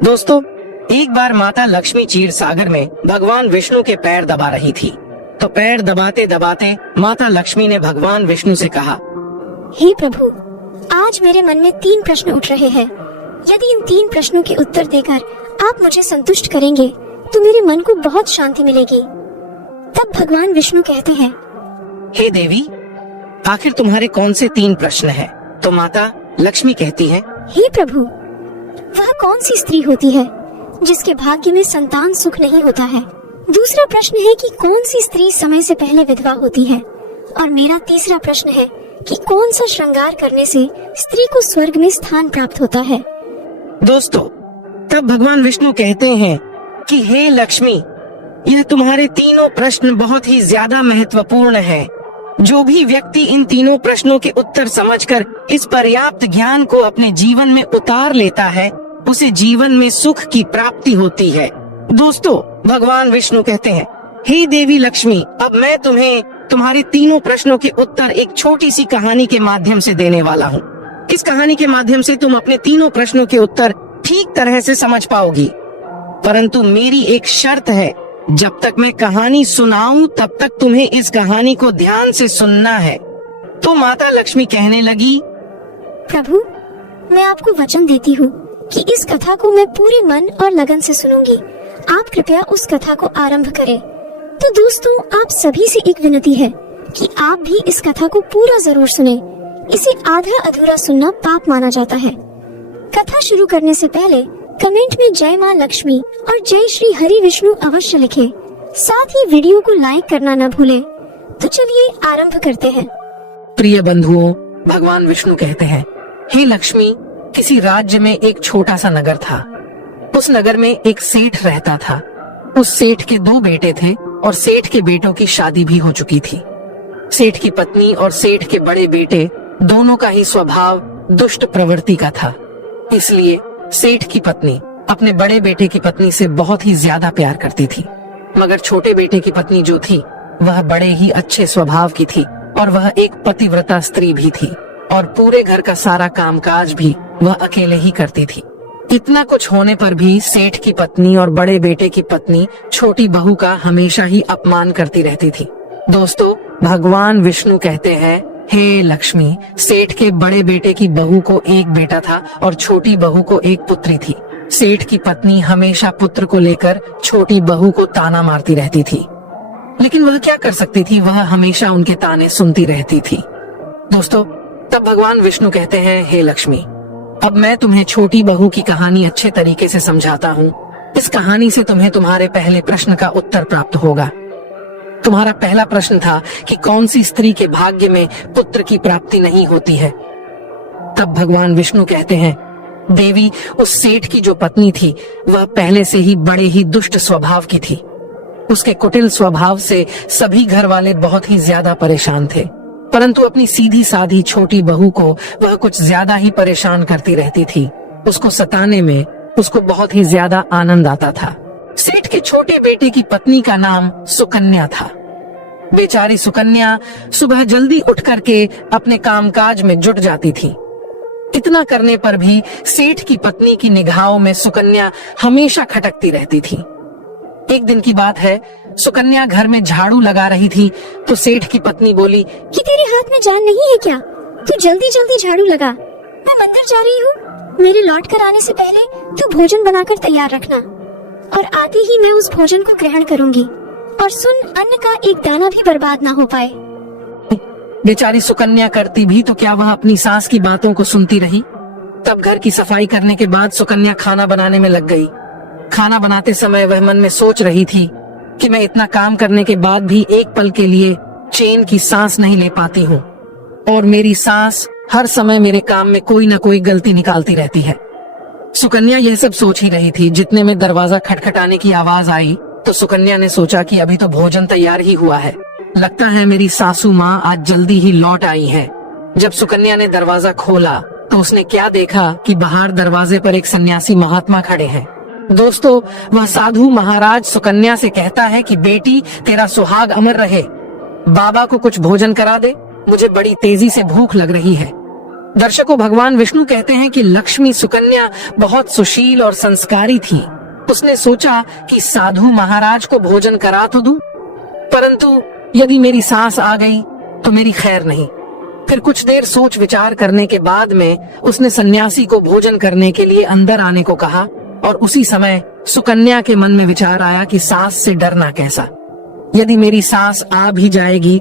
दोस्तों, एक बार माता लक्ष्मी क्षीर सागर में भगवान विष्णु के पैर दबा रही थी। तो पैर दबाते दबाते माता लक्ष्मी ने भगवान विष्णु से कहा, हे प्रभु, आज मेरे मन में 3 प्रश्न उठ रहे हैं। यदि इन 3 प्रश्नों के उत्तर देकर आप मुझे संतुष्ट करेंगे तो मेरे मन को बहुत शांति मिलेगी। तब भगवान विष्णु कहते हैं, हे देवी, आखिर तुम्हारे कौन से 3 प्रश्न हैं? तो माता लक्ष्मी कहती है, हे प्रभु, वह कौन सी स्त्री होती है जिसके भाग्य में संतान सुख नहीं होता है? दूसरा प्रश्न है कि कौन सी स्त्री समय से पहले विधवा होती है? और मेरा तीसरा प्रश्न है कि कौन सा श्रृंगार करने से स्त्री को स्वर्ग में स्थान प्राप्त होता है? दोस्तों, तब भगवान विष्णु कहते हैं कि हे लक्ष्मी, यह तुम्हारे तीनों प्रश्न बहुत ही ज्यादा महत्वपूर्ण है। जो भी व्यक्ति इन तीनों प्रश्नों के उत्तर समझकर इस पर्याप्त ज्ञान को अपने जीवन में उतार लेता है, उसे जीवन में सुख की प्राप्ति होती है। दोस्तों, भगवान विष्णु कहते हैं, हे देवी लक्ष्मी, अब मैं तुम्हें तुम्हारे तीनों प्रश्नों के उत्तर एक छोटी सी कहानी के माध्यम से देने वाला हूँ। इस कहानी के माध्यम से तुम अपने तीनों प्रश्नों के उत्तर ठीक तरह से समझ पाओगी। परंतु मेरी एक शर्त है, जब तक मैं कहानी सुनाऊं तब तक तुम्हें इस कहानी को ध्यान से सुनना है। तो माता लक्ष्मी कहने लगी, प्रभु, मैं आपको वचन देती हूँ कि इस कथा को मैं पूरे मन और लगन से सुनूंगी। आप कृपया उस कथा को आरंभ करें। तो दोस्तों, आप सभी से एक विनती है कि आप भी इस कथा को पूरा जरूर सुने। इसे आधा अधूरा सुनना पाप माना जाता है। कथा शुरू करने से पहले कमेंट में जय माँ लक्ष्मी और जय श्री हरि विष्णु अवश्य लिखें। साथ ही वीडियो को लाइक करना न भूलें। तो चलिए आरंभ करते हैं। प्रिय बंधुओं, भगवान विष्णु कहते हैं, हे लक्ष्मी, किसी राज्य में एक छोटा सा नगर था। उस नगर में एक सेठ रहता था। उस सेठ के 2 बेटे थे और सेठ के बेटों की शादी भी हो चुकी थी। सेठ की पत्नी और सेठ के बड़े बेटे दोनों का ही स्वभाव दुष्ट प्रवृत्ति का था। इसलिए सेठ की पत्नी अपने बड़े बेटे की पत्नी से बहुत ही ज्यादा प्यार करती थी। मगर छोटे बेटे की पत्नी जो थी, वह बड़े ही अच्छे स्वभाव की थी और वह एक पतिव्रता स्त्री भी थी और पूरे घर का सारा कामकाज भी वह अकेले ही करती थी। इतना कुछ होने पर भी सेठ की पत्नी और बड़े बेटे की पत्नी छोटी बहू का हमेशा ही अपमान करती रहती थी। दोस्तों, भगवान विष्णु कहते हैं, हे लक्ष्मी, सेठ के बड़े बेटे की बहू को एक बेटा था और छोटी बहू को एक पुत्री थी। सेठ की पत्नी हमेशा पुत्र को लेकर छोटी बहू को ताना मारती रहती थी, लेकिन वह क्या कर सकती थी, वह हमेशा उनके ताने सुनती रहती थी। दोस्तों, तब भगवान विष्णु कहते हैं, हे लक्ष्मी, अब मैं तुम्हें छोटी बहू की कहानी अच्छे तरीके से समझाता हूँ। इस कहानी से तुम्हें तुम्हारे पहले प्रश्न का उत्तर प्राप्त होगा। तुम्हारा पहला प्रश्न था कि कौन सी स्त्री के भाग्य में पुत्र की प्राप्ति नहीं होती है। तब भगवान विष्णु कहते हैं, देवी, उस सेठ की जो पत्नी थी, वह पहले से ही बड़े ही दुष्ट स्वभाव की थी। उसके कुटिल स्वभाव से सभी घर वाले बहुत ही ज्यादा परेशान थे, परंतु अपनी सीधी साधी छोटी बहू को वह कुछ ज्यादा ही परेशान करती रहती थी। उसको सताने में उसको बहुत ही ज्यादा आनंद आता था। सेठ के छोटे बेटे की पत्नी का नाम सुकन्या था। बेचारी सुकन्या सुबह जल्दी उठ करके अपने कामकाज में जुट जाती थी। इतना करने पर भी सेठ की पत्नी की निगाहों में सुकन्या हमेशा खटकती रहती थी। एक दिन की बात है, सुकन्या घर में झाड़ू लगा रही थी तो सेठ की पत्नी बोली कि तेरे हाथ में जान नहीं है क्या? तू जल्दी जल्दी झाड़ू लगा। मैं मंदिर जा रही हूँ। मेरे लौट कर आने से पहले तू भोजन बनाकर तैयार रखना और आते ही मैं उस भोजन को ग्रहण करूंगी। और सुन, अन्न का एक दाना भी बर्बाद ना हो पाए। बेचारी सुकन्या करती भी तो क्या वह अपनी सास की बातों को सुनती रही। तब घर की सफाई करने के बाद सुकन्या खाना बनाने में लग गई। खाना बनाते समय वह मन में सोच रही थी कि मैं इतना काम करने के बाद भी एक पल के लिए चैन की सांस नहीं ले पाती हूँ और मेरी सास हर समय मेरे काम में कोई न कोई गलती निकालती रहती है। सुकन्या यह सब सोच ही रही थी, जितने में दरवाजा खटखटाने की आवाज आई तो सुकन्या ने सोचा कि अभी तो भोजन तैयार ही हुआ है, लगता है मेरी सासू माँ आज जल्दी ही लौट आई है। जब सुकन्या ने दरवाजा खोला तो उसने क्या देखा कि बाहर दरवाजे पर एक सन्यासी महात्मा खड़े हैं। दोस्तों, वह साधु महाराज सुकन्या से कहता है कि बेटी, तेरा सुहाग अमर रहे, बाबा को कुछ भोजन करा दे, मुझे बड़ी तेजी से भूख लग रही है। दर्शकों, भगवान विष्णु कहते हैं कि लक्ष्मी सुकन्या बहुत सुशील और संस्कारी थी। उसने सोचा कि साधु महाराज को भोजन करा तो दूं, परंतु यदि मेरी सास आ गई तो मेरी खैर नहीं। फिर कुछ देर सोच विचार करने के बाद में उसने सन्यासी को भोजन करने के लिए अंदर आने को कहा, और उसी समय सुकन्या के मन में विचार आया कि सास से डरना कैसा। यदि मेरी सास आ भी जाएगी